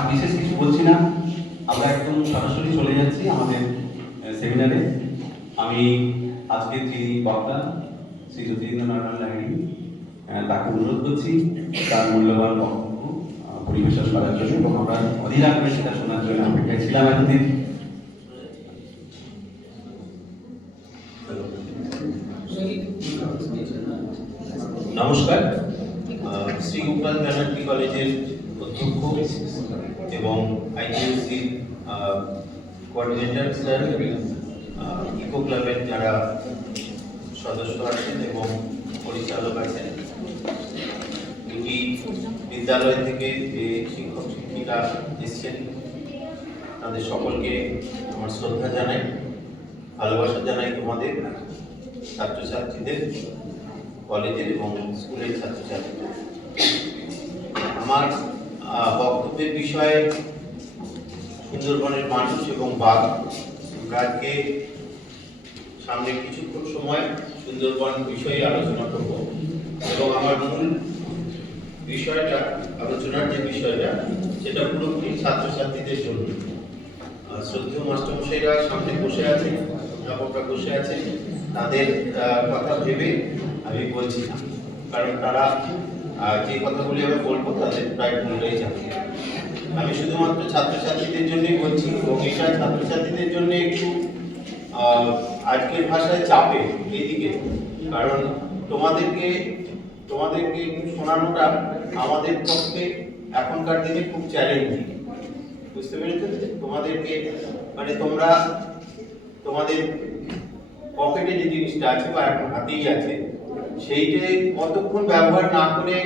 আর বিশেষ কিছু বলছি না, আমরা একদম সরাসরি চলে যাচ্ছি আমাদের সেমিনারে। আমি আজকে যিনি বক্তা শ্রী যতীন্দ্রনারায়ণ লাহিড়ী, তাকে অনুরোধ করছি তার মূল্যবান বক্তব্য পরিবেশন করার জন্য, এবং আমরা অধীর আগ্রহে সেটা শোনার জন্য অপেক্ষায় ছিলাম এতদিন। নমস্কার। শ্রী গোপাল ব্যানার্জি কলেজের অধ্যক্ষ এবং আইটিউসির কোঅর্ডিনেটর স্যার, ইকো ক্লাবের যারা সদস্য আছেন এবং পরিচালক আছেন, দুটি বিদ্যালয় থেকে যে শিক্ষক শিক্ষিকা এসছেন, তাদের সকলকে আমার শ্রদ্ধা জানাই, ভালোবাসা জানাই তোমাদের ছাত্রছাত্রীদের, কলেজের এবং স্কুলের ছাত্রছাত্রীদের। আমার বক্তব্যের বিষয়ে সুন্দরবনের মানুষ এবং বাঘ। আজকে সামনে কিছুক্ষণ সময় সুন্দরবন বিষয়ে আলোচনা করব, এবং আমার মূল বিষয়টা, আলোচনার যে বিষয়টা, সেটা পুরোপুরি ছাত্রছাত্রীদের জন্য। শ্রদ্ধেয় মাস্টারমশাইরা সামনে বসে আছেন, অধ্যাপকরা বসে আছেন, তাদের কথা ভেবে আমি বলছি না, কারণ তারা যে কথাগুলি আমি বলবো তাদের প্রায় ভুলেই যাবে। আমি শুধুমাত্র ছাত্রছাত্রীদের জন্যই বলছি, এবং এটা ছাত্রছাত্রীদের জন্য একটু আজকের ভাষায় চাপে এইদিকে, কারণ তোমাদেরকে একটু শোনানোটা আমাদের পক্ষে এখনকার দিনে খুব চ্যালেঞ্জিং। বুঝতে পেরেছো? তোমাদেরকে মানে তোমরা তোমাদের পকেটে যে জিনিসটা আছে বা এখন হাতেই আছে, সেইটাই কতক্ষণ ব্যবহার না করে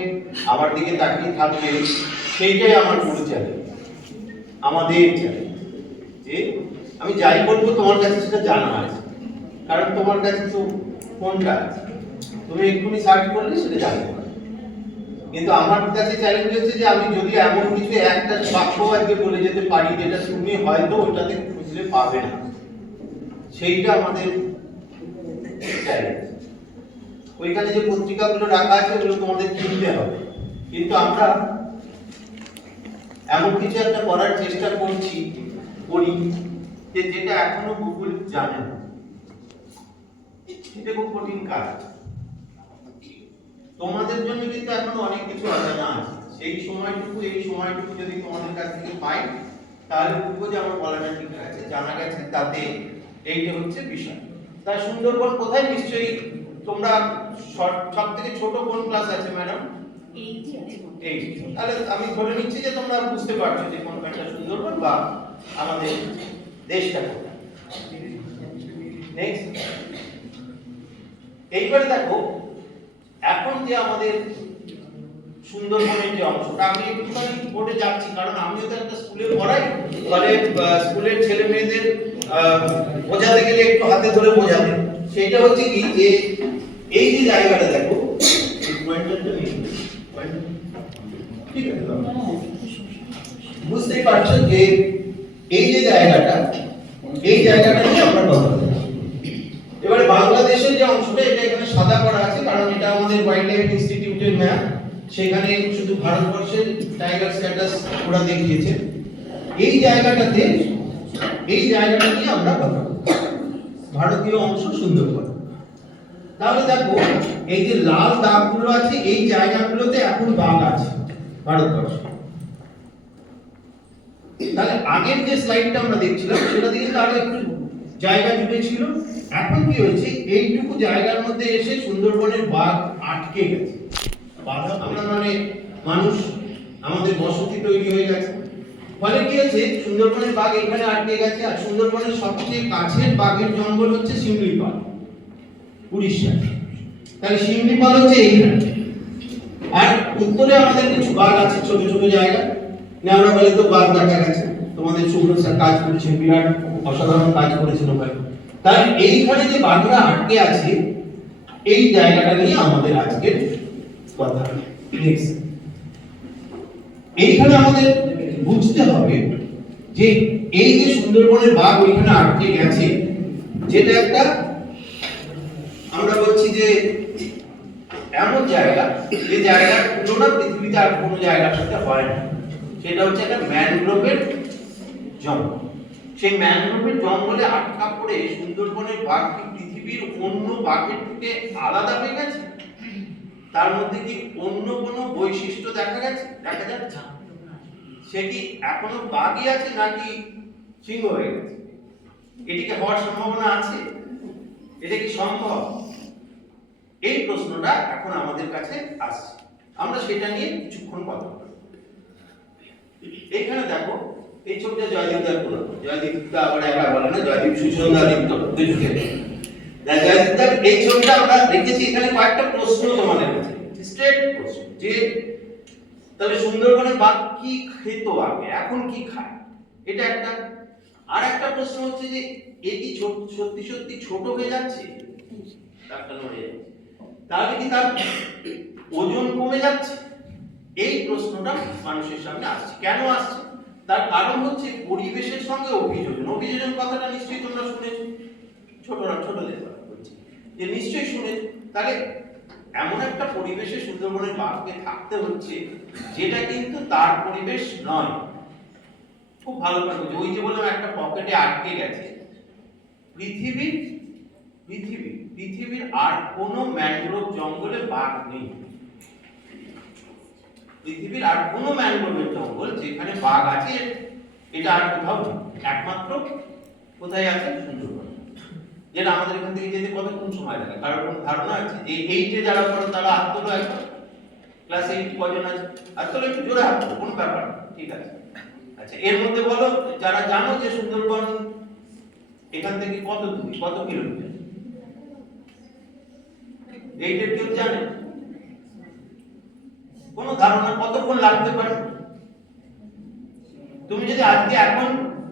আমার দিকে তাকিয়ে থাকবে, সেইটাই আমার পুরো চ্যালেঞ্জ, আমাদের চ্যালেঞ্জ। যে আমি যাই বলবো তোমার কাছে সেটা জানা আছে, কারণ তোমার কাছে তো ফোনটা আছে, তুমি এক্ষুনি সার্চ করলে সেটা জানতে পারবে। কিন্তু আমার কাছে চ্যালেঞ্জ হচ্ছে যে আমি যদি এমন কিছু একটা বাক্য আজকে বলে যেতে পারি যেটা তুমি হয়তো ওটাতে খুঁজলে পাবে না, সেইটা আমাদের চ্যালেঞ্জ। ওইখানে যে পত্রিকাগুলো রাখা আছে ওগুলো তোমাদের কিনতে হবে, কিন্তু আমরা এমন কিছু একটা করার চেষ্টা করি যে যেটা এখনো গুগল জানে না। এটা খুব কঠিন কাজ। তোমাদের জন্য কিন্তু এখনো অনেক কিছু অজানা আছে। এই সময়টুকু যদি তোমাদের কাছ থেকে পাই, তাহলে বুঝবো যে আমার বলাটা ঠিক আছে, জানা গেছে, তাতে এইটা হচ্ছে বিষয়। তাই সুন্দরবন কোথায়? নিশ্চয়ই তোমরা সব থেকে ছোট কোন ক্লাস আছে ম্যাডাম? 8। তাহলে আমি ধরে নিচ্ছি যে তোমরা বুঝতে পারছো যে কোনটা সুন্দরবন বা আমাদের দেশটা কোথায়। নেক্সট, এইবারে দেখো এখন যে আমাদের সুন্দরবনের যে অংশটা, আমি একটুখানি বোর্ডে যাচ্ছি কারণ আমিও তো একটা স্কুলে পড়াই, ফলে স্কুলের ছেলে মেয়েদের বোঝাতে গেলে একটু হাতে ধরে বোঝাতে। সেইটা হচ্ছে কি, যে এই যে জায়গাটা দেখো, ঠিক আছে, বুঝতেই পারছো যে এই যে জায়গাটা, এই জায়গাটা নিয়ে আমরা কথা বলবো। এবারে বাংলাদেশের যে অংশটা, এটা এখানে সাদা করা আছে কারণ এটা আমাদের ওয়াইল্ড লাইফ ইনস্টিটিউটের ম্যাপ। সেখানে শুধু ভারতবর্ষের টাইগার স্ট্যাটাস ওরা দেখিয়েছে। এই জায়গাটা নিয়ে আমরা কথা বলবো, ভারতীয় অংশ সুন্দরবন। তাহলে দেখো এই যে লাল দাগগুলো আছে, এই জায়গাগুলোতে এখন বাঘ আছে ভারতবর্ষে। তাহলে আগের যে স্লাইডটা আমরা দেখছিলাম সেটা দিয়ে আরো একটু জায়গা জুড়ে ছিল। এখন কি হয়েছে, এইটুকু জায়গার মধ্যে এসে সুন্দরবনের বাঘ আটকে গেছে। বাধা আমরা মানে মানুষ, আমাদের বসতি তৈরি হয়ে গেছে, ফলে কি হয়েছে, সুন্দরবনের বাঘ এখানে আটকে গেছে। আর সুন্দরবনের সবচেয়ে কাছের বাঘের জঙ্গল হচ্ছে শিমলিপাল, উড়িষ্যা। তাহলে শিমলিপাল হচ্ছে এইখানে। আর উত্তরে আমাদের কিছু বাঘ আছে, ছোট ছোট জায়গা। নেওয়া বলে তো বাঘ দেখা গেছে, তোমাদের সুব্রত স্যার কাজ করেছে, বিরাট অসাধারণ কাজ করেছিল ভাই। তাই এইখানে যে বাঘরা আটকে আছে, এই জায়গাটা নিয়ে আমাদের আজকের কথা। এইখানে আমাদের বুঝতে হবে যে এই যে সুন্দরবনের বাঘ ওইখানে আটকে গেছে, যেটা একটা আমরা বলছি যে এমন জায়গা, যে জায়গার তুলনা পৃথিবীতে আর কোনো জায়গার সাথে হয় না। সেটা হচ্ছে একটা ম্যানগ্রোভের জঙ্গল। সেই ম্যানগ্রোভের জঙ্গলে আটকা পড়ে সুন্দরবনের বাঘ কি পৃথিবীর অন্য বাঘের থেকে আলাদা হয়ে গেছে? তার মধ্যে কি অন্য কোনো বৈশিষ্ট্য দেখা গেছে? দেখা যাচ্ছে? সে কি এখনো বাঘই আছে নাকি সিংহ হয়ে গেছে? এটিকে হওয়ার সম্ভাবনা আছে? এটা কি সম্ভব? এই প্রশ্নটা এখন আমাদের কাছে আসছে। আমরা সেটা নিয়ে কিছুক্ষণ কথা বলব। এখানে দেখো, এই ছবিটা জয়দীপদার পুরো। জয়দীপদা আবার একা বলে না, জয়দীপ সুসন্দাদিত্য দুজনে। জয়দীপদার এই ছবিটা আমরা দেখেছি। এখানে কয়েকটা প্রশ্ন তোমাদের কাছে, স্ট্রেট প্রশ্ন, যে তবে সুন্দরবনে বাঘ কি খেত আগে, এখন কি খায়, এটা একটা। আর একটা প্রশ্ন হচ্ছে যে এটি সত্যি সত্যি ছোট হয়ে যাচ্ছে, তাহলে কি তার ওজন কমে যাচ্ছে? এই প্রশ্নটা মানুষের সামনে আসছে। কেন আসছে? তার কারণ হচ্ছে পরিবেশের সঙ্গে অভিযোজন। অভিযোজন কথাটা নিশ্চয়ই তোমরা শুনেছো, ছোটদের কথা বলছি, যে নিশ্চয়ই শুনেছো। তাহলে এমন একটা পরিবেশে সুন্দরবনের বাঘকে থাকতে হচ্ছে যেটা কিন্তু তার পরিবেশ নয়। খুব ভালো করে, ওই যে বললাম একটা পকেটে আটকে গেছে। পৃথিবীর আর কোনো ম্যানগ্রোভ জঙ্গলে বাঘ নেই। পৃথিবীর আর কোনো ম্যানগ্রোভের জঙ্গল যেখানে বাঘ আছে এটা আর কোথাও নেই। একমাত্র কোথায় আছে? সুন্দরবন। যেটা আমাদের এখান থেকে যেতে কতক্ষণ সময় লাগে? কারোর কোনো ধারণা আছে? যে 8-এ যারা পড়ো তারা হাত তোলো একবার। ক্লাস 8 কজন আছে? হাত তোলো, একটু জোরে হাত তোলো, কোনো ব্যাপার না, ঠিক আছে। আচ্ছা, এর মধ্যে বলো যারা জানো যে সুন্দরবন এখান থেকে কত দূর, কত কিলোমিটার? 8-এর কেউ জানে? কোন ধারণা কতক্ষণ লাগতে পারে? তুমি যদি আজকে এখন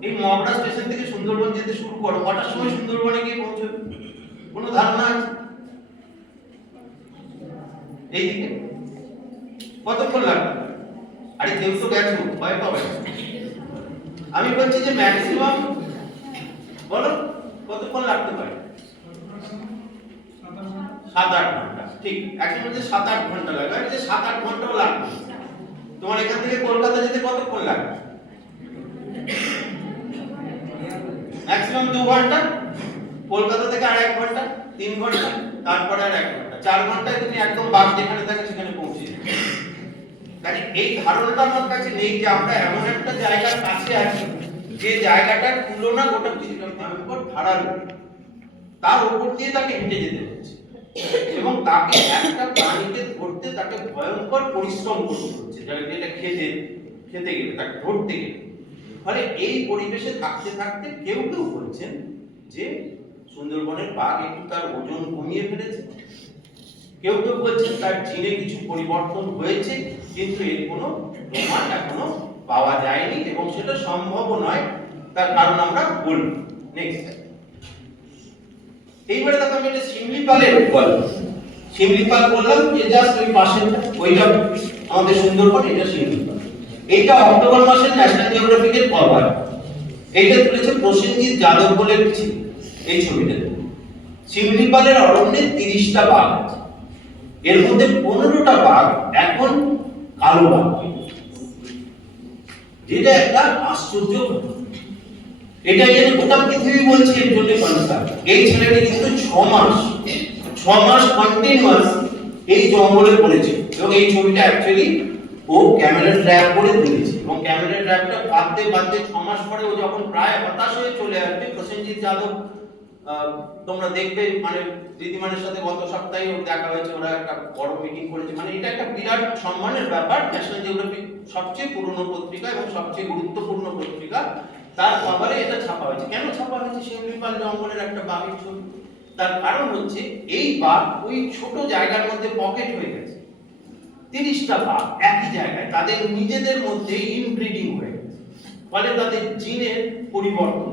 এই মগরা স্টেশন থেকে সুন্দরবন যেতে শুরু করো, কটার সময় সুন্দরবনে গিয়ে পৌঁছবে? কোন ধারণা আছে? এইদিকে কতক্ষণ লাগবে? আরে কেউ তো গেছো, ভয় পাবে। আমি বলছি যে ম্যাক্সিমাম বলো কতক্ষণ লাগতে পারে? 7-8 ঘন্টা। ঠিক, একদম যে 7-8 ঘন্টা লাগে, এই যে 7-8 ঘন্টাও লাগবে। তোমার এখান থেকে কলকাতা যেতে কতক্ষণ লাগবে? ম্যাক্সিমাম 2 ঘন্টা। কলকাতা থেকে আর 1 ঘন্টা, 3 ঘন্টা, তারপরে আর 1 ঘন্টা, 4 ঘন্টায় তুমি একদম বাঘ যেখানে থাকে সেখানে পৌঁছে যাবে। তাই এই ধারণাটা আমার কাছে নেই যে আমরা এমন একটা জায়গার কাছে আছি যে জায়গাটার তুলনা গোটা পৃথিবীর উপর ধারালো, তার উপর দিয়ে তাকে হেঁটে যেতে হচ্ছে এবং তাকে একটা প্রাণীকে ধরতে তাকে ভয়ঙ্কর পরিশ্রম করতে হচ্ছে, যেটা খেতে গেলে তাকে ধরতে গেলে। ফলে এই পরিবেশে থাকতে থাকতে কেউ কেউ বলছেন যে সুন্দরবনের বাঘ একটু তার ওজন কমিয়ে ফেলেছে, কেউ কেউ বলছেন তার জিনে কিছু পরিবর্তন হয়েছে, কিন্তু এর কোনো প্রমাণ এখনো পাওয়া যায়নি এবং সেটা সম্ভব নয়। তার কারণ আমরা বলব নেক্সট। এইবারে দেখো আমি এটা শিমলিপালের গল্প। শিমলিপাল বললাম যে জাস্ট ওই পাশেরটা, ওইটা আমাদের সুন্দরবন, এটা শিমলিপাল। এইটা অক্টোবর মাসের ন্যাশনাল জিওগ্রাফিকের কভার। এইটা তুলেছে প্রসেনজিৎ যাদব বলে কিছু। এই ছবিটা শিমলিপালের অরণ্যে 30টা বাঘ আছে, এর মধ্যে 15টা বাঘ এখন কালো বাঘ, যেটা একটা আশ্চর্য ঘটনা। এটা যেন গোটা পৃথিবী বলছে এর জন্য কনসার্ন। এই ছেলেটি কিন্তু 6 মাস কন্টিনিউয়াস এই জঙ্গলে পড়েছে এবং এই ছবিটা অ্যাকচুয়ালি ও ক্যামেরা ট্র্যাপ করে তুলেছে এবং ক্যামেরা ট্র্যাপটা বাঁধতে 6 মাস পরে ও যখন প্রায় হতাশ হয়ে চলে আসবে, প্রসেনজিৎ যাদব তোমরা দেখবে মানে দিদিমানের সাথে গত সপ্তাহে ওর দেখা হয়েছে, ওরা একটা বড় মিটিং করেছে। মানে এটা একটা বিরাট সম্মানের ব্যাপার। ন্যাশনাল জিওগ্রাফিক সবচেয়ে পুরনো পত্রিকা এবং সবচেয়ে গুরুত্বপূর্ণ পত্রিকা, তার কভারে এটা ছাপা হয়েছে। কেন ছাপা হয়েছে? শিমলিপাল জঙ্গলের একটা বাঘের ছবি। তার কারণ হচ্ছে এই বাঘ ওই ছোট জায়গার মধ্যে পকেট হয়ে গেছে। 30টা বাঘ একই জায়গায়, তাদের নিজেদের মধ্যে ইনব্রিডিং হয়ে গেছে, ফলে তাদের জিনের পরিবর্তন।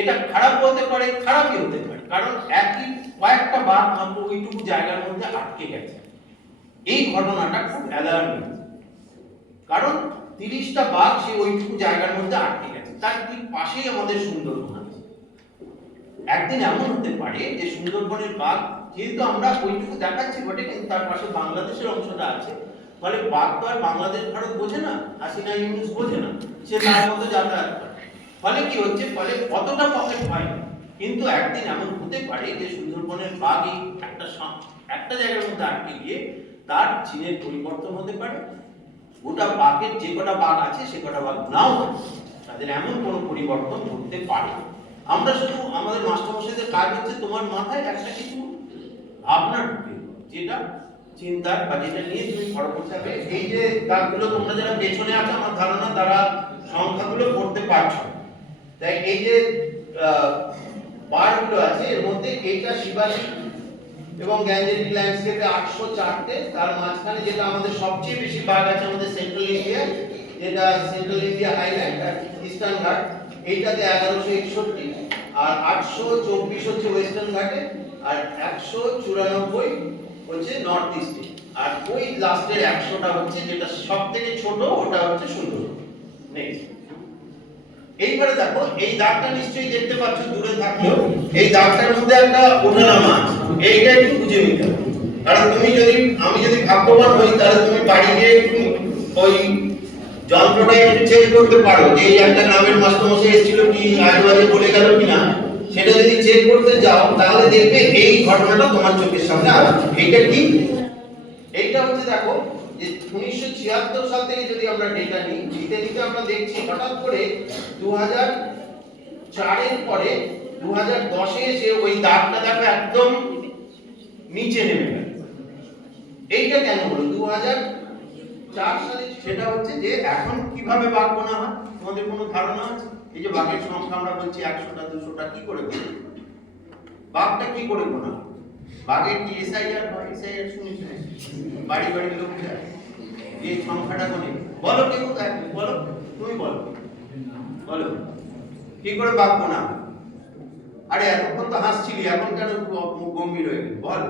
এটা খারাপ হতে পারে, খারাপই হতে পারে, কারণ একই কয়েকটা বাঘ মাত্র ওইটুকু জায়গার মধ্যে আটকে গেছে। এই ঘটনাটা খুব অ্যালার্মিং, কারণ 30টা বাঘ সে ওইটুকু জায়গার মধ্যে আটকে গেছে। তার ঠিক পাশেই আমাদের সুন্দরবন আছে। একদিন এমন হতে পারে যে সুন্দরবনের বাঘ, যেহেতু আমরা ওইটুকু দেখাচ্ছি বটে, কিন্তু তার পাশে বাংলাদেশের অংশটা আছে, ফলে বাঘ তো আর বাংলাদেশ ভারত বোঝে না, হাসিনা ইউনুস বোঝে না, সে তার মতো যাতায়াত করে। ফলে কি হচ্ছে, ফলে কতটা পকেট হয়। কিন্তু একদিন এমন হতে পারে যে সুন্দরবনের বাঘই একটা জায়গার মধ্যে আটকে গিয়ে তার চিনের পরিবর্তন হতে পারে। গোটা বাঘের যে কটা বাঘ আছে সে কটা বাঘ নাও হয়, তাদের এমন কোনো পরিবর্তন ঘটতে পারে। আমরা শুধু আমাদের মাস্টারমশাইদের কাজ হচ্ছে তোমার মাথায় একটা কিছু ভাবনা ঢুকে, যেটা চিন্তার বা যেটা নিয়ে তুমি পরবর্তী হবে। এই যে দাগগুলো তোমরা যারা পেছনে আছো, আমার ধারণা তারা সংখ্যাগুলো পড়তে পারছো। তাই এই যে বারগুলো আছে এর মধ্যে এইটা শিবালিক এবং গ্যাঞ্জেটিক ল্যান্ডস্কেপে 804টে, তার মাঝখানে যেটা আমাদের সবচেয়ে বেশি বাঘ আছে আমাদের সেন্ট্রাল ইন্ডিয়া, যেটা সেন্ট্রাল ইন্ডিয়া হাইল্যান্ড আর ইস্টার্ন ঘাট, এইটাতে 1161, আর 824 হচ্ছে ওয়েস্টার্ন ঘাটে, আর 194 হচ্ছে নর্থ ইস্টে, আর ওই লাস্টের 100টা হচ্ছে যেটা সবথেকে ছোট, ওটা হচ্ছে সুন্দরবন। নেক্সট, এইবারে দেখো এই দাগটা নিশ্চয়ই দেখতে পাচ্ছ দূরে থাকলেও, এই দাগটার মধ্যে একটা ওঠানামা আছে, এইটা একটু বুঝে নিতে হবে। কারণ আমি যদি ভাগ্যবান হই তাহলে তুমি বাড়ি গিয়ে একটু ওই যন্ত্রটা একটু চেক করতে পারো যে এই একটা নামের মাস্টারমশাই এসেছিল কি আজেবাজে বলে গেল কিনা, সেটা যদি চেক করতে যাও তাহলে দেখবে এই ঘটনাটা তোমার চোখের সামনে আসছে। এইটা কি, এইটা হচ্ছে দেখো যে 1976 সাল থেকে যদি আমরা ডেটা নিই, নিতে আমরা দেখছি হঠাৎ করে 2004 এর পরে 2010 এ এসে ওই দাগটা দেখো একদম নিচে নেমে গেল। এইটা কেন হলো? 2004 সালে সেটা হচ্ছে যে এখন কিভাবে বাঘ গোনা হয় তোমাদের কোনো ধারণা আছে? এই যে বাঘের সংখ্যা আমরা বলছি 100টা 200টা, কি করে গোনা? বাঘটা কি করে গোনা? বাঘের কি এসআইআর হয়? এসআইআর শুনেছ? বাড়ি বাড়ি লোক যায় এই সংখ্যাটা কোনে বলো, কেউ বলো, তুমি বলো কি করে বাঘ গোনা? আরে এতক্ষণ তো হাসছিলি, এখন কেন মুখ গম্ভীর হয়ে গেল? বল।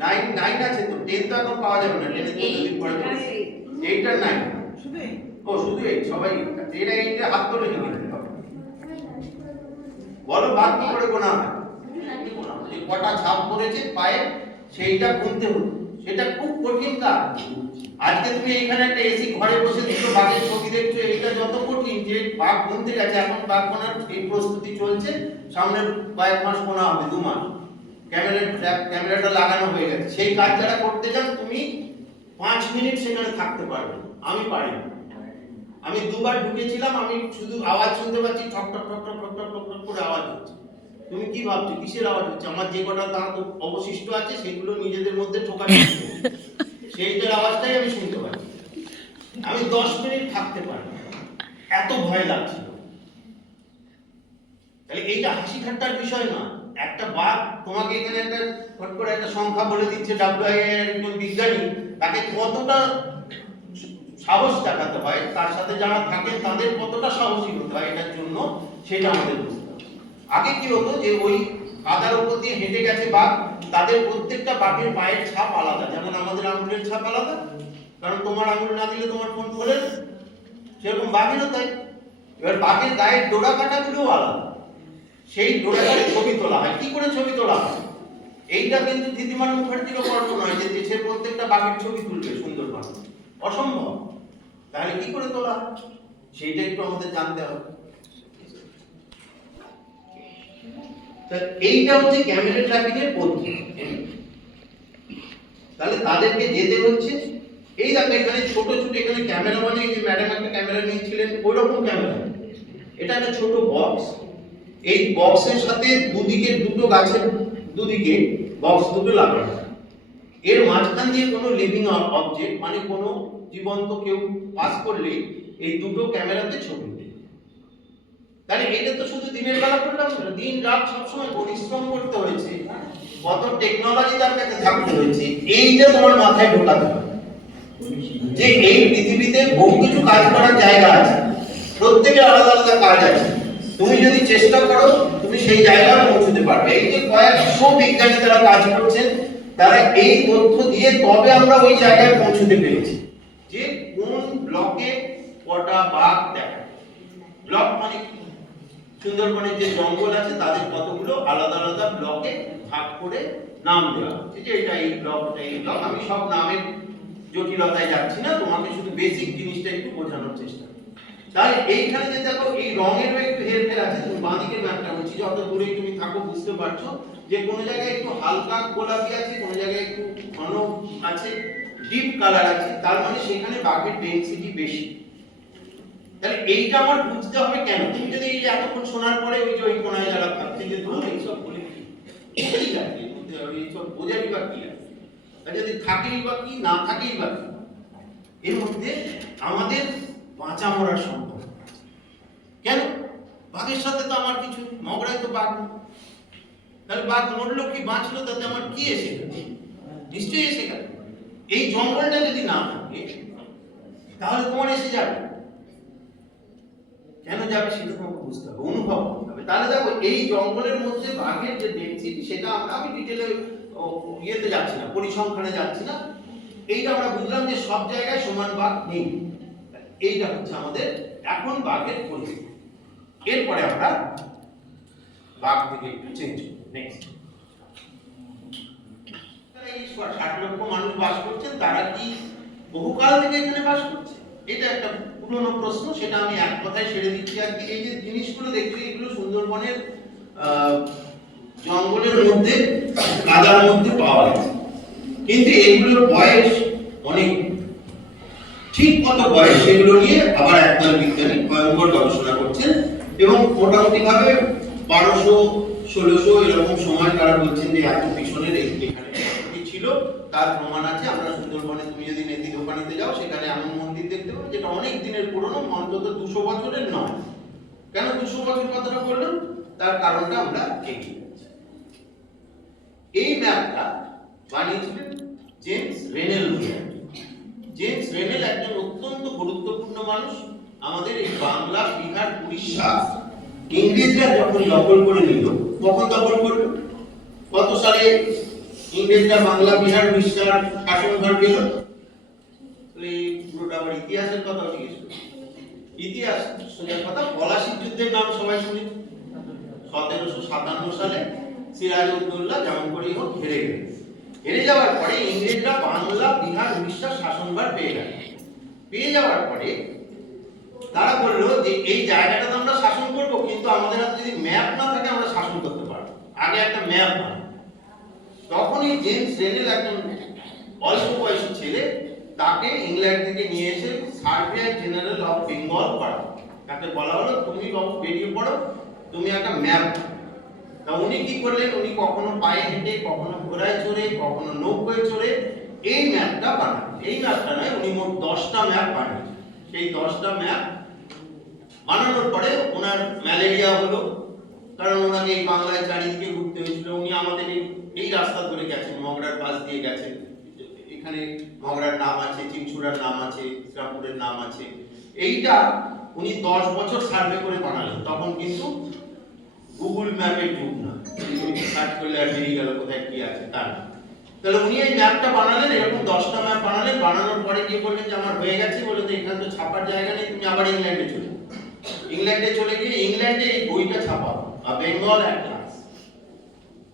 9 আছে তো, 10 তো এখন পাওয়া যাবে না, 10 তো দুদিন পরে 8 আর 9 ও শুধু 8, সবাই এটা 8 হাত ধরে নিয়ে বলো বাঘ কি করে গোনা হয়? যে কটা ছাপ পড়েছে পায়ে সেইটা গুনতে হতো, সেটা খুব কঠিন কাজ। আজকে তুমি এইখানে একটা এসি ঘরে বসে দুটো বাঘের ছবি দেখছো, এইটা যত কঠিন যে বাঘ গুনতে গেছে। এখন বাঘ গোনার এই প্রস্তুতি চলছে, সামনের কয়েক মাস গোনা হবে, 2 মাস ক্যামেরাটা লাগানো হয়ে গেছে। সেই কাজ যারা করতে যান তুমি 5 মিনিট সেখানে থাকতে পারবে, আমি পারি না। আমি 2 বার ঢুকেছিলাম, আমি শুধু আওয়াজ শুনতে পাচ্ছি, ঠক ঠক ঠক ঠক ঠক ঠক ঠক করে আওয়াজ হচ্ছে। তুমি কি ভাবছো কিসের আওয়াজ হচ্ছে? আমার যে কটা দাঁত অবশিষ্ট আছে সেগুলো নিজেদের মধ্যে ঠোকাচ্ছে, সেইটার আওয়াজটাই আমি শুনতে পাচ্ছি। আমি 10 মিনিট থাকতে পারি, এত ভয় লাগছিল। তাহলে এইটা হাসি ঠাট্টার বিষয় না। একটা বাঘ তোমাকে এখানে একটা ফট করে একটা সংখ্যা বলে দিচ্ছে, ডাব্লিউআই এর একজন বিজ্ঞানী, তাকে কতটা সাহস দেখাতে হয়, তার সাথে যারা থাকেন তাদের কতটা সাহসী হতে হয় এটার জন্য, সেটা আমাদের বুঝতে হবে। আগে কি হতো যে ওই কাদার উপর দিয়ে হেঁটে গেছে বাঘ, তাদের প্রত্যেকটা বাঘের পায়ের ছাপ আলাদা, যেমন আমাদের আঙুলের ছাপ আলাদা, কারণ তোমার আঙুল না দিলে তোমার ফোন খোলে না, সেরকম বাঘেরও তাই। এবার বাঘের গায়ের ডোরা কাটাগুলোও আলাদা, সেই ডোরা কাটে ছবি তোলা হয়। কি করে ছবি তোলা হয়? এইটা কিন্তু ধীতিমান মুখার্জিরও গল্প নয় যে সে প্রত্যেকটা বাঘের ছবি তুলবে সুন্দরবন, অসম্ভব। তাহলে কি করে তোলা হয় সেইটা একটু আমাদের জানতে হবে। এইটা হচ্ছে ক্যামেরা ট্রাফিকের পদ্ধতি। তাহলে তাদেরকে যেতে হচ্ছে, এই দেখো এখানে ছোট ছোট এখানে ক্যামেরা, মানে এই যে ম্যাডাম একটা ক্যামেরা নিয়েছিলেন ওই রকম ক্যামেরা। এটা একটা ছোট বক্স, এই বক্সের সাথে দুদিকে দুটো গাছের দুদিকে বক্স দুটো লাগানো, এর মাঝখান দিয়ে কোনো লিভিং অবজেক্ট মানে কোনো জীবন্ত কেউ পাস করলে এই দুটো ক্যামেরাতে ছবি উঠে। তাহলে এটা তো শুধু দিনের বেলা করলাম না, দিন রাত সবসময় পরিশ্রম করতে হয়েছে, কত টেকনোলজি তার কাছে থাকতে হয়েছে। এই যে তোমার মাথায় ঢোকাতে হবে যে এই পৃথিবীতে বহু কিছু কাজ করার জায়গা আছে, প্রত্যেকের আলাদা আলাদা কাজ আছে। তুমি যদি চেষ্টা করো তুমি সেই জায়গায় পৌঁছতে পারবে। এই যে কয়েকশো বিজ্ঞানী তারা কাজ করছেন, তারা এই তথ্য দিয়ে তবে আমরা ওই জায়গায় পৌঁছতে পেরেছি যে কোন ব্লকে কটা বাঘ দেখা। ব্লক মানে সুন্দরবনের যে জঙ্গল আছে তাদের কতগুলো আলাদা আলাদা ব্লকে ভাগ করে নাম দেওয়া হচ্ছে, যে এটা এই ব্লক, ওটা এই ব্লক। আমি সব নামের জটিলতায় যাচ্ছি না, তোমাকে শুধু বেসিক জিনিসটা একটু বোঝানোর চেষ্টা করি। তাহলে এইখানে যে দেখো এই রঙেরও একটু হেরফের আছে। তুমি বাঁদিকের ম্যাপটা বলছি, যত দূরেই তুমি থাকো বুঝতে পারছো যে কোনো জায়গায় একটু হালকা গোলাপি আছে, কোনো জায়গায় একটু ঘন আছে, ডিপ কালার আছে, তার মানে সেখানে বাঘের ডেনসিটি বেশি। তাহলে এইটা আমার বুঝতে হবে কেন। তুমি যদি এই এতক্ষণ শোনার পরে ওই যে ওই কোনায় যারা ভাবছে যে ধরুন এইসব বলে কি লাগে, এর মধ্যে এইসব বোঝারই বা কি আছে, আর যদি থাকেই বা কি, না থাকেই বা কি, এর মধ্যে আমাদের বাঁচা মরার সম্পর্ক। কেন? বাঘের সাথে তো আমার কিছু, মগরায় তো বাঘ নেই। তাহলে বাঘ মরলো কি বাঁচলো তাতে আমার কি এসে গেল? নিশ্চয়ই এসে গেল। এই জঙ্গলটা যদি না থাকে তাহলে তোমার এসে যাবে। কেন যাবে সেটা তোমাকে বুঝতে হবে, অনুভব করতে হবে। তাহলে দেখো এই জঙ্গলের মধ্যে বাঘের যে ডেনসিটি, সেটা আমি ডিটেলে ইয়েতে যাচ্ছি না, পরিসংখ্যানে যাচ্ছি না। এইটা আমরা বুঝলাম যে সব জায়গায় সমান বাঘ নেই। এইটা হচ্ছে আমাদের এখন বাঘের পরিস্থিতি। এরপরে আমরা বাঘ থেকে একটু চেঞ্জ করব। নেক্সট, এই 60 লক্ষ মানুষ বাস করছেন, তারা কি বহুকাল থেকে এখানে বাস করছে? এটা একটা পুরনো প্রশ্ন, সেটা আমি এক কথায় সেরে দিচ্ছি আজকে। এই যে জিনিসগুলো দেখছি, এগুলো সুন্দরবনের জঙ্গলের মধ্যে, কাদার মধ্যে পাওয়া যায়, কিন্তু এগুলোর বয়স অনেক। ঠিক কত বয়স সেগুলো নিয়ে আবার একদল বিজ্ঞানী ভয়ঙ্কর গবেষণা করছেন, এবং মোটামুটি ভাবে 1200-1600 এরকম সময় তারা বলছেন যে এত পিছনের এখানে ছিল, তার প্রমাণ আছে। আমরা সুন্দরবনে তুমি যদি নেতি দোকানিতে যাও, সেখানে এমন মন্দির দেখতে পাবে যেটা অনেক দিনের পুরনো, অন্তত 200 বছরের নয়। কেন 200 বছর কথাটা বললাম? তার কারণটা আমরা এগিয়ে যাচ্ছি। এই ম্যাপটা বানিয়েছিলেন জেমস রেনেল। জেমস রেনেল একজন অত্যন্ত গুরুত্বপূর্ণ মানুষ। আমাদের এই বাংলা, বিহার, উড়িষ্যা ইংরেজরা যখন দখল করে নিল, কখন দখল করলো? কত সালে ইংরেজরা বাংলা, বিহার, উড়িষ্যার শাসনভার পেল? এই পুরোটা আবার ইতিহাসের কথা জিজ্ঞেস করি। ইতিহাস সোজার কথা, পলাশীর যুদ্ধের নাম সবাই শুনি। 1757 সালে সিরাজউদ্দৌলা যেমন করেই হোক হেরে গেল। হেরে যাওয়ার পরে ইংরেজরা বাংলা, বিহার, উড়িষ্যার শাসনভার পেয়ে গেল। পেয়ে যাওয়ার পরে তারা বললো যে এই জায়গাটা তো আমরা শাসন করব, কিন্তু আমাদের হাতে যদি ম্যাপ না থাকে আমরা শাসন করতে পারবো। আগে একটা ম্যাপ বানাবো। তখন এই জেমস রেনেল, একজন অল্প বয়সী ছেলে, তাকে ইংল্যান্ড থেকে নিয়ে এসে সার্ভেয়ার জেনারেল অফ বেঙ্গল করা। তাকে বলা হলো তুমি বাবু বেরিয়ে পড়ো, তুমি একটা ম্যাপ। তা উনি কি করলেন? উনি কখনো পায়ে হেঁটে, কখনো ঘোড়ায় চড়ে, কখনো নৌকোয় চড়ে এই ম্যাপটা বানান। এই ম্যাপটা নয়, উনি মোট 10টা ম্যাপ বানিয়েছেন। সেই 10টা ম্যাপ বানানোর পরে ওনার ম্যালেরিয়া হলো, কারণ ওনাকে এই বাংলায় চারিদিকে ঘুরতে হয়েছিল। উনি আমাদের এই রাস্তা ধরে গেছেন, মগরার পাশ দিয়ে গেছেন। এখানে মগরার নাম আছে, চিনচুড়ার নাম আছে, শ্রীরামপুরের নাম আছে। এইটা উনি 10 বছর সার্ভে করে বানালেন। তখন কিন্তু গুগল ম্যাপের যুগ না, সার্চ করলে আর বেরিয়ে গেল কোথায় কি আছে তার। তাহলে উনি এই ম্যাপটা বানালেন, এরকম 10টা ম্যাপ বানালেন। বানানোর পরে গিয়ে বললেন যে আমার হয়ে গেছে, বলে যে এখানে তো ছাপার জায়গা নেই, তুমি আবার ইংল্যান্ডে চলে যাও। ইংল্যান্ডে চলে গিয়ে ইংল্যান্ডে এই বইটা ছাপা, বেঙ্গল অ্যাটলাস,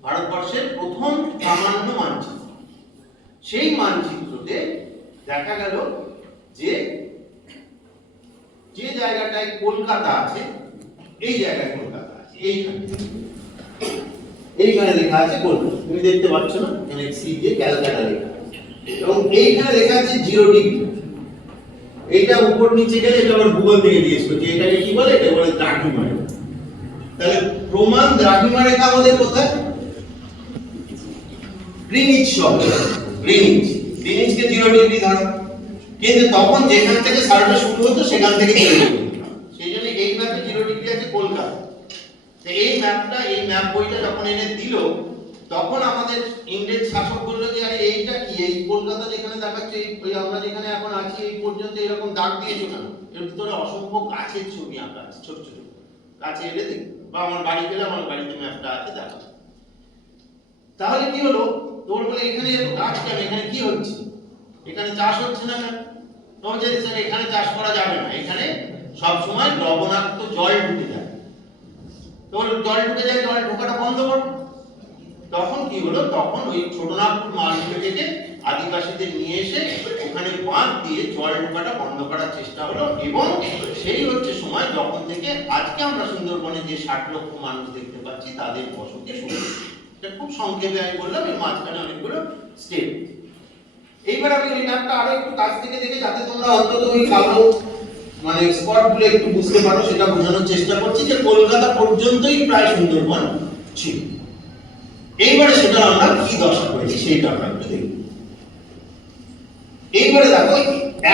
ভারতবর্ষের প্রথম সামান্য মানচিত্র। সেই মানচিত্রতে দেখা গেল যে যে জায়গাটায় কলকাতা আছে, এই জায়গায় কলকাতা আছে, এইখানে লেখা আছে কলকাতা। তুমি দেখতে পাচ্ছ না, এখানে সি দিয়ে ক্যালকাটা লেখা আছে, এবং এইখানে লেখা আছে 0 ডিগ্রি। এইটা উপর নিচে গেলে এটা আবার গুগল থেকে জিজ্ঞেস করছে এটাকে কি বলে, এটা বলে দ্রাঘিমা রেখা। তাহলে প্রমাণ দ্রাঘিমা রেখা আমাদের কোথায়? গ্রিনিচ শব্দ, গ্রিনিচকে 0 ডিগ্রি ধরো। কিন্তু তখন যেখান থেকে সার্ভে শুরু হতো সেখান থেকে 0 ডিগ্রি, সেই জন্য এই ম্যাপে 0 ডিগ্রি আছে কলকাতা। তো এই ম্যাপটা, এই ম্যাপ বইটা যখন এনে দিল, তখন আমাদের ইংরেজ শাসক বললো যে আরে এইটা কি, এই কলকাতা যেখানে দেখাচ্ছে, এই আমরা যেখানে এখন আছি এই পর্যন্ত এরকম দাগ দিয়েছো কেন? এর ভিতরে অসংখ্য গাছের ছবি আঁকা আছে, ছোট ছোট। কাছে এলে দেখ, বা আমার বাড়ি গেলে আমার বাড়িতে ম্যাপটা আছে দেখো। তাহলে কি হলো? তোর বলে এখানে এত গাছ কেন, এখানে কি হচ্ছে, এখানে চাষ হচ্ছে না কেন? তখন যে স্যার এখানে চাষ করা যাবে না, এখানে সব সময় লবণাক্ত জল ঢুকে যায়। তোমার জল ঢুকে যায়, জল ঢোকাটা বন্ধ করো। তখন কি হলো, তখন ওই ছোটনাগপুর মালগুলো থেকে আদিবাসীদের নিয়ে এসে ওখানে বাঁধ দিয়ে জল ঢোকাটা বন্ধ করার চেষ্টা হলো, এবং সেই হচ্ছে সময় যখন থেকে আজকে আমরা সুন্দরবনে যে 60 লক্ষ মানুষ দেখতে পাচ্ছি তাদের বসতি শুরু। এটা খুব সংক্ষেপে আমি বললাম, এর মাঝখানে অনেকগুলো স্টেপ। এইবার আমি এই ম্যাপটা আরো একটু কাছ থেকে দেখে, যাতে তোমরা অন্তত ওই কালো মানে স্পটগুলো একটু বুঝতে পারো, সেটা বোঝানোর চেষ্টা করছি যে কলকাতা পর্যন্তই প্রায় সুন্দরবন ছিল। এইবারে সেটা আমরা কি দশা করেছি সেইটা আমরা একটু দেখব। এইবারে দেখো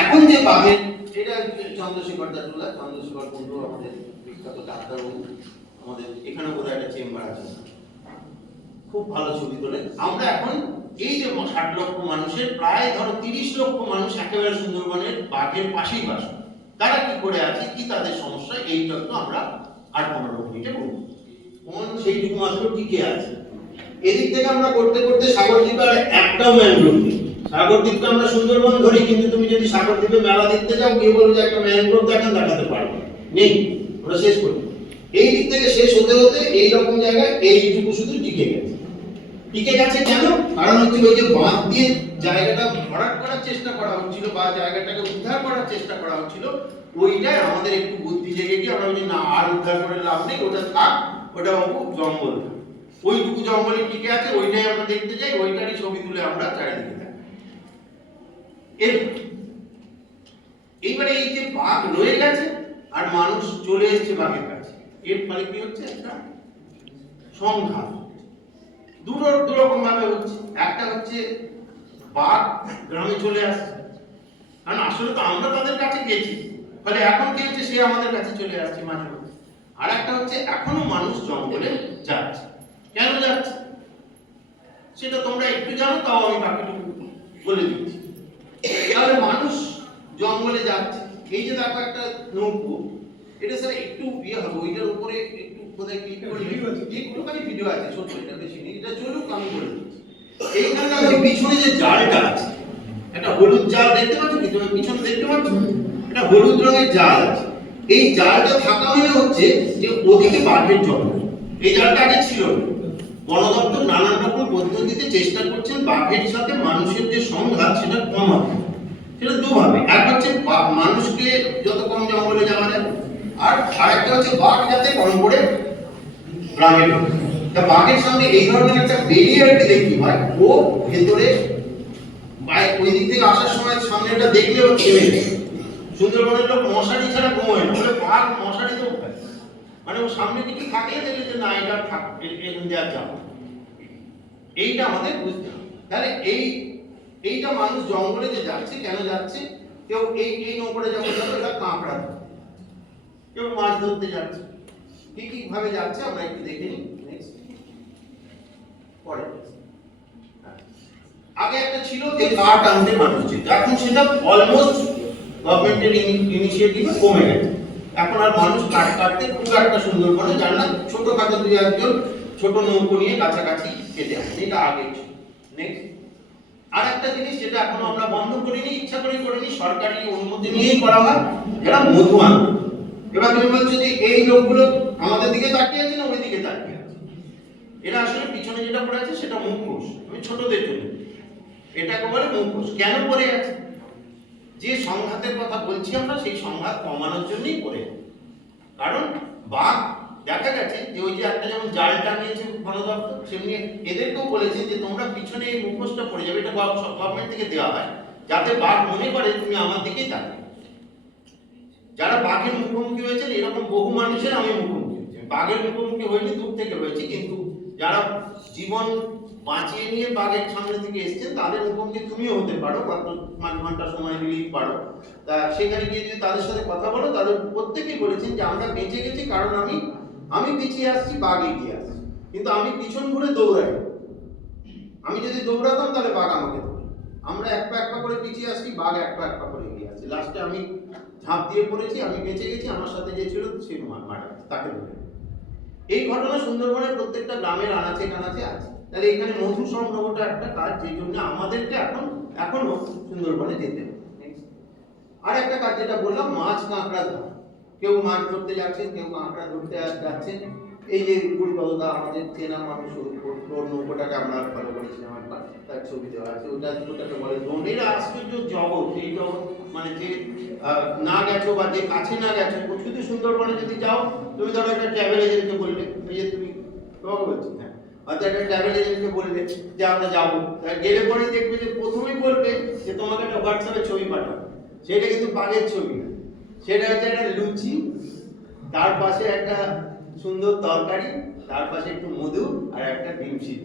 এখন যে বাঘের, এটা চন্দ্রশেখর দাটুলা, চন্দ্রশেখর কুণ্ডু আমাদের বিখ্যাত ডাক্তারবাবু, আমাদের এখানে বোধহয় একটা চেম্বার আছে, খুব ভালো ছবি তোলে। আমরা এখন এই যে 60 লক্ষ মানুষের প্রায় ধরো 30 লক্ষ মানুষ একেবারে সুন্দরবনের বাঘের পাশেই বাস করে। তারা কি করে আছে, কি তাদের সমস্যা, এইটা তো আমরা 8-15 মিনিটে বলবো। কোন সেইটুকু মাত্র টিকে আছে। এদিক থেকে আমরা করতে করতে সাগরদ্বীপে আর একটাও ম্যানগ্রোভ নেই। সাগরদ্বীপকে আমরা সুন্দরবন ধরি, কিন্তু তুমি যদি সাগরদ্বীপে মেলা দেখতে যাও, কেউ বলবে যে একটা ম্যানগ্রোভ দেখান, দেখাতে পারবে নেই, ওরা শেষ করি। এই দিক থেকে শেষ হতে হতে এইরকম জায়গায় এইটুকু শুধু টিকে গেছে। টিকে গেছে কেন? কারণ হচ্ছে ওই যে বাঁধ দিয়ে জায়গাটা ভরাট করার চেষ্টা করা হচ্ছিল বা জায়গাটাকে উদ্ধার করার চেষ্টা করা হচ্ছিল, ওইটাই আমাদের একটু বুদ্ধি জেগে গিয়ে আমরা বলি না, আর উদ্ধার করে লাভ নেই, ওটা থাক, ওটা বাবু জঙ্গল, ওইটুকু জঙ্গলে টিকে আছে, ওইটাই আমরা দেখতে যাই, ওইটারই ছবি তুলে আমরা চারিদিকে দেখাই। এইবারে এই যে বাঘ রয়ে গেছে আর মানুষ চলে এসেছে বাঘের কাছে, এর ফলে কি হচ্ছে, একটা সংঘাত দুরকম ভাবে হচ্ছে। একটা হচ্ছে বাঘ গ্রামে চলে আসছে, কারণ আসলে তো আমরা তাদের কাছে গেছি, ফলে এখন কি হচ্ছে, সে আমাদের কাছে চলে আসছে মাঝে মাঝে। আর একটা হচ্ছে এখনো মানুষ জঙ্গলে যাচ্ছে। কেন যাচ্ছে সেটা তোমরা একটু জানো, তাও আমি বাকিটুকু বলে দিচ্ছি। তাহলে মানুষ জঙ্গলে যাচ্ছে, এই যে দেখো একটা নৌকো, এটা স্যার একটু ইয়ে হবে, ওইটার উপরে একটু কোথায় ক্লিক করে একটুখানি ভিডিও আছে, ছোট, এটা বেশি নেই, এটা চলুক, আমি বলে দিচ্ছি। এইখানটা যে পিছনে যে জালটা আছে, একটা হলুদ জাল দেখতে পাচ্ছ কি তুমি পিছনে দেখতে পাচ্ছ, এটা হলুদ রঙের জাল আছে। এই জালটা থাকা মানে হচ্ছে যে ওদিকে বাঘের জঙ্গল। এই জালটা আগে ছিল না। বন দপ্তর নানান রকম পদ্ধতিতে চেষ্টা করছেন বাঘের সাথে মানুষের যে সংঘাত সেটা কমাতে। সেটা দুভাবে, এক হচ্ছে মানুষকে যত কম জঙ্গলে যাওয়া যায়, আর আরেকটা হচ্ছে বাঘ যাতে কম করে গ্রামে ঢোকে। তা বাঘের সামনে এই ধরনের একটা বেরিয়ার দিলে কি হয়, ও ভেতরে ওই দিক থেকে আসার সময় সামনেটা দেখলে ও থেমে যায়। সুন্দরবনের লোক মশারি ছাড়া ঘুমোয় না, বলে বাঘ মশারি তো মানে ও সামনে দিকে থাকলে দেখলে যে না, এটা থাক, এখান দিয়ে আর যাবো। এইটা আমাদের বুঝতে হবে। তাহলে এইটা মানুষ জঙ্গলে যে যাচ্ছে, কেন যাচ্ছে, কেউ এই নৌকোটা যখন যাবে এটা কাঁকড়া, কেউ মাছ ধরতে যাচ্ছে, কি কি ভাবে যাচ্ছে আমরা একটু দেখে নিই। পরে আগে একটা ছিল যে কাঠ আনতে মানুষ যেত, এখন সেটা অলমোস্ট গভর্নমেন্টের ইনিশিয়েটিভে কমে গেছে। এখন আর মানুষ কাঠ কাটতে খুব একটা সুন্দরবনে যান না, ছোটখাটো 2-1 ছোট নৌকো নিয়ে কাছাকাছি কেটে আসে, এটা আগে ছিল। নেক্সট আর একটা জিনিস যেটা এখন আমরা বন্ধ করিনি, ইচ্ছা করিনি, সরকারি অনুমতি নিয়েই করা হয়, এরা মধু আনবে। এবার তুমি বলছো যে এই লোকগুলো আমাদের দিকে তাকিয়ে আছে না ওই দিকে তাকিয়ে আছে, এরা আসলে পিছনে যেটা পড়ে আছে সেটা মুখোশ। আমি ছোটদের জন্য এটাকে বলে মুখোশ। কেন পড়ে আছে? যে সংঘাতের কথা বলছি আমরা, সেই সংঘাত কমানোর জন্যই পড়ে। কারণ বাঘ দেখা গেছে যে ওই যে একটা যেমন জাল টানিয়েছে বন দপ্তর, সেমনি এদেরকেও বলেছে যে তোমরা পিছনে এই মুখোশটা পড়ে যাবে, এটা গভর্নমেন্ট থেকে দেওয়া হয়, যাতে বাঘ মনে করে তুমি আমার দিকেই তাকিয়ে। যারা বাঘের মুখোমুখি হয়েছেন, এরকম বহু মানুষের আমি মুখোমুখি হয়েছি। বাঘের মুখোমুখি হয়নি, দূর থেকে হয়েছি, কিন্তু যারা জীবন বাঁচিয়ে নিয়ে বাঘের সামনে থেকে এসেছেন তাদের মুখোমুখি তুমিও হতে পারো, মাত্র 5 ঘন্টা সময় দিলেই পারো। তা সেখানে গিয়ে যদি তাদের সাথে কথা বলো, তাদের প্রত্যেকেই বলেছেন যে আমরা বেঁচে গেছি কারণ আমি পিছিয়ে আসছি, বাঘ এগিয়ে আসছে, কিন্তু আমি পিছন ঘুরে দৌড়াই। আমি যদি দৌড়াতাম তাহলে বাঘ আমাকে ধরে। আমরা এক পা করে পিছিয়ে আসছি, বাঘ এক পা করে এগিয়ে আসছে। লাস্টে আমি ঝাঁপ দিয়ে পড়েছি, আমি বেঁচে গেছি, আমার সাথে যে ছিল সে মারা গেছে, তাকে ধরে। এই ঘটনা সুন্দরবনের প্রত্যেকটা গ্রামের আনাচে কানাচে আছে। তাহলে এখানে মধু সংগ্রহটা একটা কাজ, যে জন্য আমাদেরকে এখনো সুন্দরবনে যেতে হবে। আর একটা কাজ যেটা বললাম, মাছ কাঁকড়া ধরা। কেউ মাছ ধরতে যাচ্ছেন, কেউ কাঁকড়া ধরতে যাচ্ছেন, এই যে গুরুপদদা আমাদের চেনা মানুষ, ওর নৌকোটাকে আমরা ফলো করেছি, আমার তার ছবি দেওয়া আছে, ওটাকে বলে ড্রোন। এরা আশ্চর্য জগৎ, এই জগৎ মানে যে না গেছো বা যে কাছে না গেছো, শুধু সুন্দরবনে যদি যাও, তুমি ধরো একটা ট্রাভেল এজেন্টকে বললে, এই যে তুমি তোমাকে বলছি, হ্যাঁ, অর্থাৎ একটা ট্রাভেল এজেন্টকে বললে যে আমরা যাবো, গেলে পরে দেখবে যে প্রথমেই বলবে যে তোমাকে একটা হোয়াটসঅ্যাপে ছবি পাঠাও। সেটা কিন্তু বাঘের ছবি না, সেটা হচ্ছে একটা লুচি, তার পাশে একটা সুন্দর তরকারি, তার পাশে একটু মধু আর একটা ডিম সিদ্ধ।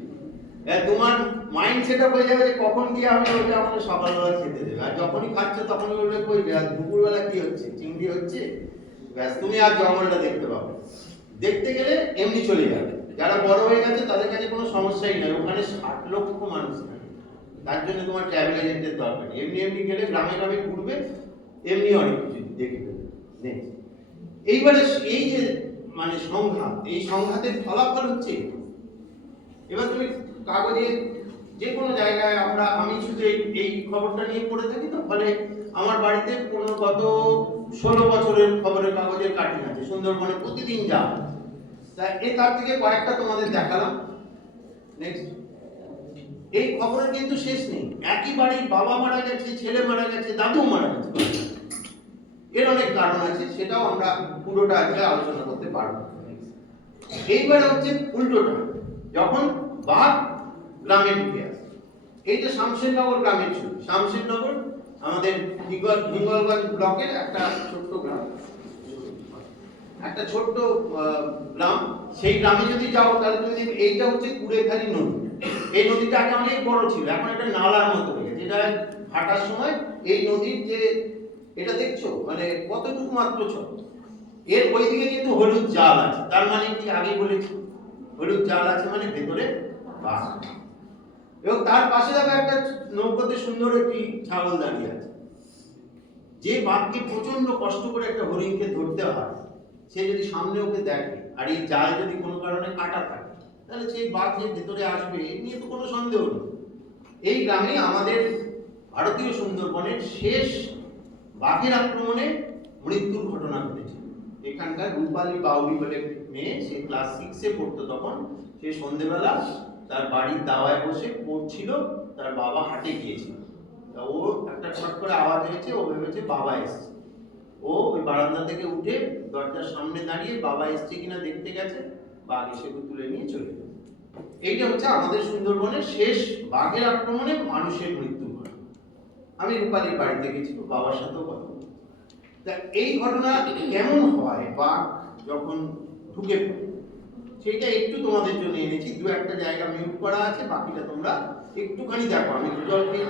তোমার মাইন্ড সেট আপ হয়ে যাবে যে কখন গিয়ে আমি ওইটা আমাকে সকালবেলা খেতে দেবে, আর যখনই খাচ্ছ তখনই বলবে কই দুপুরবেলা কি হচ্ছে, চিংড়ি হচ্ছে, ব্যাস তুমি আর জঙ্গলটা দেখতে পাবে। দেখতে গেলে এমনি চলে যাবে। যারা বড় হয়ে গেছে তাদের কাছে কোনো সমস্যাই নাই, ওখানে 60 লক্ষ মানুষ থাকে, তার জন্য তোমার ট্রাভেল এজেন্টের দরকার। এমনি এমনি গেলে গ্রামে গ্রামে ঘুরবে, এমনি অনেক কিছু দেখে ফেলবে। এইবারে এই যে মানে সংঘাত, এই সংঘাতের ফলাফল হচ্ছে, এবার তুমি কাগজে যে কোনো জায়গায় আমি শুধু এই খবরটা নিয়ে পড়ে থাকি, তো ফলে আমার বাড়িতে গত 16 বছরের খবরের কাগজের কাটিং আছে, সুন্দরবনে প্রতিদিন যা। তার থেকে কয়েকটা তোমাদের দেখালাম। নেক্সট, এই খবরের কিন্তু শেষ নেই। একই বাড়ির বাবা মারা গেছে, ছেলে মারা গেছে, দাদু মারা গেছে। এর অনেক কারণ আছে, সেটাও আমরা পুরোটা আজকে আলোচনা করতে পারবো। এইবার হচ্ছে উল্টোটা, যখন বাঘ গ্রামে ঢুকে আসে। এইটা শামশেরনগর গ্রামের ছবি। শামশেরনগর আমাদের হিঙ্গলগঞ্জ ব্লকের একটা ছোট্ট গ্রাম, একটা ছোট্ট গ্রাম। সেই গ্রামে যদি যাও তাহলে তুমি দেখবে এইটা হচ্ছে কুড়েখালি নদী। এই নদীটা আগে অনেক বড় ছিল, এখন একটা নালার মতো হয়ে গেছে। যেটা হাঁটার সময় এই নদীর যে এটা দেখছো মানে কতটুকু মাত্র ছোট, এর ওইদিকে কিন্তু হলুদ জাল আছে। তার মানে কি, আগে বলেছি হলুদ জাল আছে মানে ভেতরে বাঘ। এবং তার পাশে দেখো একটা নৌকোতে সুন্দর একটি ছাগল দাঁড়িয়ে আছে। যে বাঘকে প্রচন্ড কষ্ট করে একটা হরিণকে ধরতে হয়, সে যদি সামনে ওকে দেখে আর এই জাল যদি কোনো কারণে কাটা থাকে, তাহলে সেই বাঘ যে ভেতরে আসবে এ নিয়ে তো কোনো সন্দেহ নেই। এই গ্রামে আমাদের ভারতীয় সুন্দরবনের শেষ বাঘের আক্রমণে মৃত্যুর ঘটনা ঘটেছে। এখানকার রূপালী বাউরি বলে মেয়ে, সে ক্লাস 6-এ পড়তো তখন। সে সন্ধ্যেবেলা তার বাড়ির দাওয়ায় বসে পড়ছিল, তার বাবা হাটে গিয়েছিল। ও একটা ছট করে আওয়াজ হয়েছে, ও ভেবেছে বাবা এসছে। ও ওই বারান্দা থেকে উঠে দরজার সামনে দাঁড়িয়ে বাবা এসছে কিনা দেখতে গেছে, বাঘ এসে তুলে নিয়ে চলে গেছে। এইটা হচ্ছে আমাদের সুন্দরবনের শেষ বাঘের আক্রমণে মানুষের মৃত্যু ঘটে। আমি রূপালীর বাড়িতে গেছি, বাবার সাথেও কথা বলি। তা এই ঘটনা কেমন হয় বাঘ যখন ঢুকে পড়ে, সেটা একটু তোমাদের জন্য এনেছি। দু একটা জায়গা মিউট করা আছে, বাকিটা তোমরা একটুখানি দেখো। আমি জল খেয়ে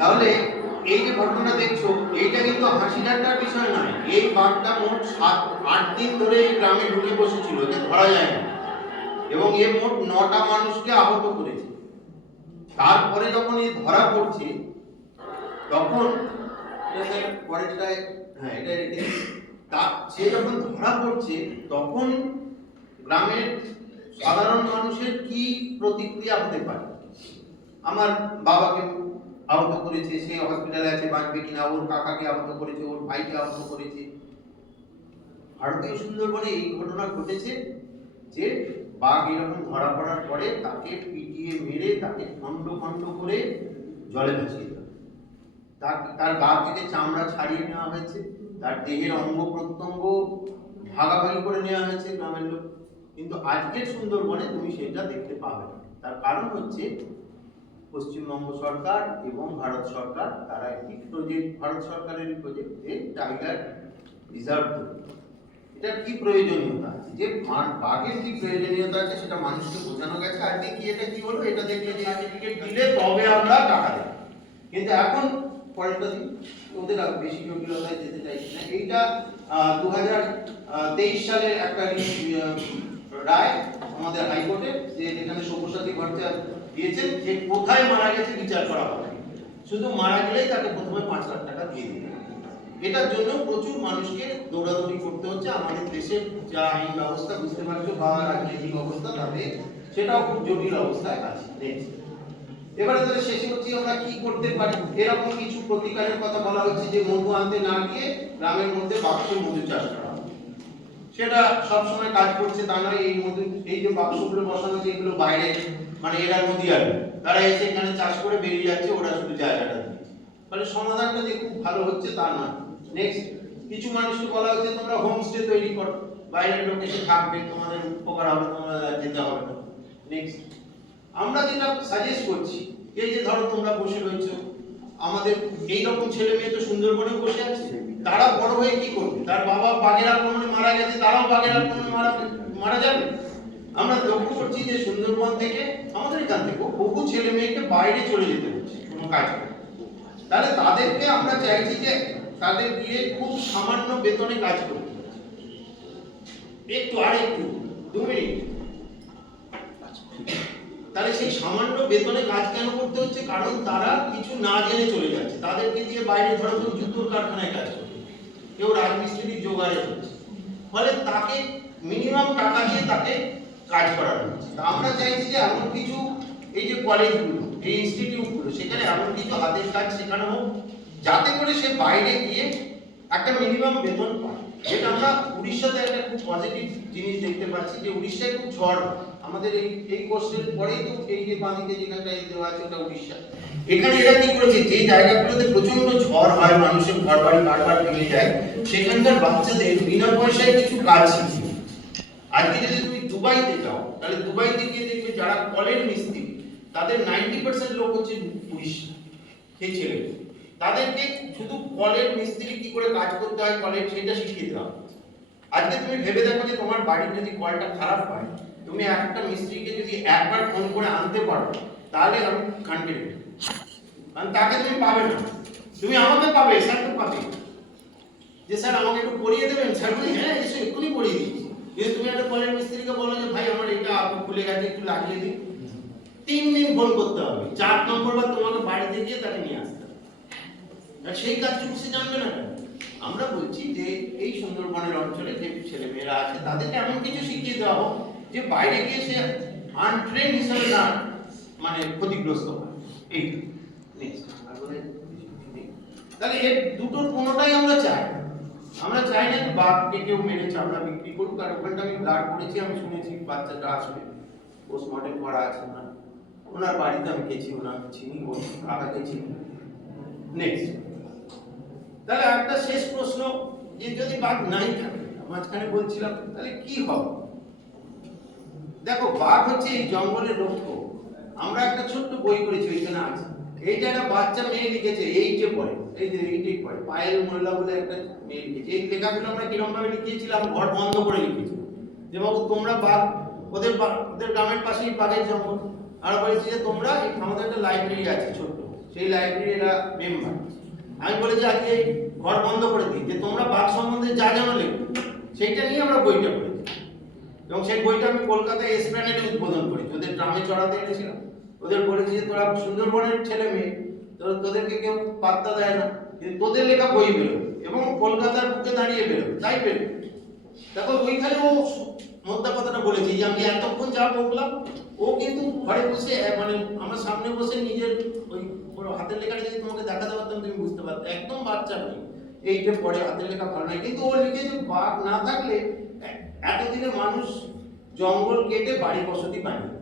তাহলে এই যে ঘটনাটা দেখছো, এইটা কিন্তু হাসি ঠাট্টার বিষয় নয়। এই বাঘটা মোট 7-8 দিন ধরে এই গ্রামে ঢুকে বসেছিল, যে ধরা যায় না, এবং এ মোট 9টা মানুষকে আহত করেছে। তারপরে যখন এই ধরা পড়ছে, তখন পরেরটায়, হ্যাঁ এটা রেখে, সে যখন ধরা পড়ছে তখন গ্রামের সাধারণ মানুষের কি প্রতিক্রিয়া হতে পারে। আমার বাবাকে আহত করেছে, সে হসপিটালে আছে, বাঁচবে কিনা, ওর কাকাকে আহত করেছে, ওর ভাইকে আহত করেছে। ভারতীয় সুন্দরবনে এই ঘটনা ঘটেছে যে বাঘ এরকম ধরা পড়ার পরে তাকে পিটিয়ে মেরে তাকে খণ্ড খণ্ড করে জলে ভাসিয়ে দেওয়া, তার গা থেকে চামড়া ছাড়িয়ে নেওয়া হয়েছে, তার দেহের অঙ্গ প্রত্যঙ্গ ভাগাভাগি করে নেওয়া হয়েছে গ্রামের লোক। কিন্তু আজকের সুন্দরবনে তুমি সেটা দেখতে পাবে না। তার কারণ হচ্ছে পশ্চিমবঙ্গ সরকার এবং ভারত সরকার তারা একটি প্রজেক্ট, ভারত সরকারের প্রজেক্ট টাইগার রিজার্ভ। এটা কি প্রয়োজনীয়তা আছে, যে বাঘের কি প্রয়োজনীয়তা আছে সেটা মানুষকে বোঝানো গেছে। আজকে কি এটা কি হলো, এটা দেখলে যে সার্টিফিকেট দিলে তবে আমরা টাকা দেব, কিন্তু এখন পরেরটা দিন ওদের আর বেশি জটিলতায় যেতে চাইছি না। এইটা 2023 সালের একটা রায় আমাদের হাইকোর্টে, যে যেখানে সব্যসাচী ভট্টাচার্য দিয়েছেন যে কোথায় মারা গেছে বিচার করা হবে, শুধু মারা গেলেই তাকে প্রথমে 5 লাখ টাকা দিয়ে দিবে। এটার জন্য প্রচুর মানুষকে দৌড়াদৌড়ি করতে হচ্ছে। আমাদের দেশের যা আইন ব্যবস্থা বুঝতে পারছো বা রাজনৈতিক অবস্থা, তাতে সেটাও খুব জটিল অবস্থায় আছে। এবারে তাহলে শেষে হচ্ছে আমরা কি করতে পারি। এরকম কিছু প্রতিকারের কথা বলা হচ্ছে, যে মধু আনতে না গিয়ে গ্রামের মধ্যে বাক্সে মধু চাষ করা, সেটা সবসময় কাজ করছে তা নয়। এই মধু, এই যে বাক্সগুলো বসানো হচ্ছে, এগুলো বাইরে মানে এরা নদীয়ার, তারা এসে এখানে চাষ করে বেরিয়ে যাচ্ছে, ওরা শুধু জায়গাটা দিচ্ছে। ফলে সমাধানটা যে খুব ভালো হচ্ছে তা নয়। নেক্সট, কিছু মানুষকে বলা হচ্ছে তোমরা হোমস্টে তৈরি করো, বাইরের লোক এসে থাকবে, তোমাদের উপকার হবে, তোমরা যেতে হবে না। নেক্সট, আমরা যেটা সাজেস্ট করছি, এই যে ধরো তোমরা বসে রয়েছো, আমাদের এই রকম ছেলে মেয়ে তো সুন্দরবনে বসে আছে, তারা বড় হয়ে কি করবে? তার বাবা বাঘের আক্রমণে মারা গেছে, তারাও বাঘের আক্রমণে মারা যাবে। আমরা লক্ষ্য করছি যে সুন্দরবন থেকে, আমাদের এখান থেকে বহু ছেলে মেয়েকে বাইরে চলে যেতে হচ্ছে কোনো কাজ করে। তাহলে তাদেরকে আমরা চাইছি যে তাদের গিয়ে খুব সামান্য বেতনে কাজ করতে, একটু 2 মিনিট। তাহলে সেই সামান্য বেতনে কাজ কেন করতে হচ্ছে? কারণ তারা কিছু না জেনে চলে যাচ্ছে। তাদেরকে দিয়ে বাইরে ধরো কেউ জুতোর কারখানায় কাজ করছে, কেউ রাজমিস্ত্রির জোগাড়ে হচ্ছে, ফলে তাকে মিনিমাম টাকা দিয়ে তাকে কাজ করানো হচ্ছে। আমরা চাইছি যে এমন কিছু, এই যে কলেজগুলো, এই ইনস্টিটিউটগুলো, সেখানে এমন কিছু হাতের কাজ শেখানো হোক যাতে করে সে বাইরে গিয়ে একটা মিনিমাম বেতন পায়। যেটা আমরা উড়িষ্যাতে একটা খুব পজিটিভ জিনিস দেখতে পাচ্ছি, যে উড়িষ্যায় খুব ঝড়, আমাদের এই কোর্সের পরেই তো এই যে বাঁদিকে যেখানটা দেওয়া আছে ওটা উড়িষ্যা। এখানে এরা কি করেছে, যে জায়গাগুলোতে প্রচন্ড ঝড় হয়, মানুষের ঘর বাড়ি কারবার ভেঙে যায়, সেখানকার বাচ্চাদের বিনা পয়সায় কিছু কাজ শিখিয়ে। আজকে যদি তুমি দুবাইতে যাও, তাহলে দুবাইতে গিয়ে দেখবে যারা কলের মিস্ত্রি, তাদের 90% লোক হচ্ছে উড়িষ্যা, সেই ছেলে। তাদেরকে শুধু কলের মিস্ত্রি কি করে কাজ করতে হয়, কলের সেটা শিখিয়ে দেওয়া। আজকে তুমি ভেবে দেখো যে তোমার বাড়ির যদি কলটা খারাপ হয়, তুমি একটা মিস্ত্রিকে যদি একবার ফোন করে আনতে পারো, তাহলে আমি কনফিডেন্ট, কারণ তাকে তুমি পাবে না, তুমি আমাকে পাবে, স্যারকে পাবে, যে স্যার আমাকে একটু পড়িয়ে দেবেন। স্যার বলি হ্যাঁ এসে এক্ষুনি পড়িয়ে দিচ্ছি। যদি তুমি একটা কলের মিস্ত্রিকে বলো যে ভাই আমার এটা খুলে গেছে, একটু লাগিয়ে দিন, 3 দিন ফোন করতে হবে, 4 নম্বর বার তোমাকে বাড়িতে গিয়ে তাকে নিয়ে আসতে হবে। আর সেই কাজটুকু সে জানবে না। আমরা বলছি যে এই সুন্দরবনের অঞ্চলে যে ছেলে মেয়েরা আছে, তাদেরকে এমন কিছু শিখিয়ে দেওয়া হোক যে বাইরে গিয়ে সে আনট্রেন হিসেবে না মানে ক্ষতিগ্রস্ত হয়। এই তাহলে এর দুটোর কোনোটাই আমরা চাই। আমরা চাই না বাঘকে কেউ মেরে চামড়া বিক্রি করুক। আর ওখানটা আমি ব্লাড করেছি, আমি শুনেছি বাচ্চাটা আসবে, পোস্টমর্টেম করা আছে না, ওনার বাড়িতে আমি গেছি, ওনাকে চিনি, ওর কাকাকে চিনি। নেক্সট, তাহলে একটা শেষ প্রশ্ন, যে যদি বাঘ নাই থাকে, মাঝখানে বলছিলাম, তাহলে কি হবে? দেখো, বাঘ হচ্ছে এই জঙ্গলের রক্ষক। আমরা একটা ছোট্ট বই করেছি, ওইখানে আছে, এইটা একটা বাচ্চা মেয়ে লিখেছে, এইটে পড়ে, এই যে এইটেই পড়ে, পায়েল মোল্লা বলে একটা মেয়ে লিখেছে। এই লেখাগুলো আমরা কিরকম ভাবে লিখিয়েছিলাম, ঘর বন্ধ করে লিখেছি, যে বাবু তোমরা বাঘ, ওদের গ্রামের পাশেই বাঘের জঙ্গল, আর বলেছি যে তোমরা আমাদের একটা লাইব্রেরি আছে ছোট্ট, সেই লাইব্রেরির মেম্বার। আমি বলেছি আজকে ঘর বন্ধ করে দিই, যে তোমরা বাঘ সম্বন্ধে যা জানো লেখো। সেইটা নিয়ে আমরা বইটা করেছি, এবং সেই বইটা আমি কলকাতায় এসপ্ল্যানেডে উদ্বোধন করেছি। ওদের গ্রামে চড়াতে এনেছিলাম, ওদের বলেছি যে তোরা সুন্দরবনের ছেলে মেয়ে, তোদেরকে কেউ পাত্তা দেয় না, কিন্তু তোদের লেখা বই বেরোবে এবং কলকাতার বুকে দাঁড়িয়ে বেরোবে, তাই বেরোবে। দেখো ওইখানেও মোদ্দা কথাটা বলেছি যে আমি এতক্ষণ যা বললাম ও কিন্তু ঘরে বসে মানে আমার সামনে বসে নিজের ওই ওর হাতের লেখাটা যদি তোমাকে দেখাতে পারতাম তুমি বুঝতে পারতে, একদম বাচ্চা নয়, এইটা পরে হাতের লেখা ভালো নাই, কিন্তু ও লিখেছে বাঘ না থাকলে এতদিনে মানুষ জঙ্গল কেটে বাড়ি বসতি বানিয়ে,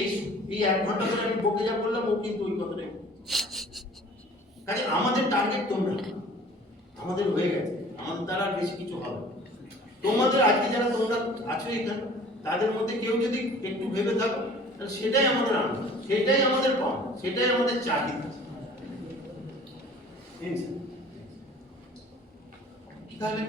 এই এই 1 ঘন্টা ধরে আমি বকে যা বললাম ও কিন্তু ওই কথাটাই। কাজে আমাদের টার্গেট তোমরা, আমাদের হয়ে গেছে, আমাদের দ্বারা আর বেশি কিছু হবে না। তোমাদের আজকে যারা তোমরা আছো এখানে তাদের মধ্যে কেউ যদি একটু ভেবে থাকো তাহলে সেটাই আমাদের আনন্দ, সেটাই আমাদের পাওয়া, সেটাই আমাদের চাহিদা। তাহলে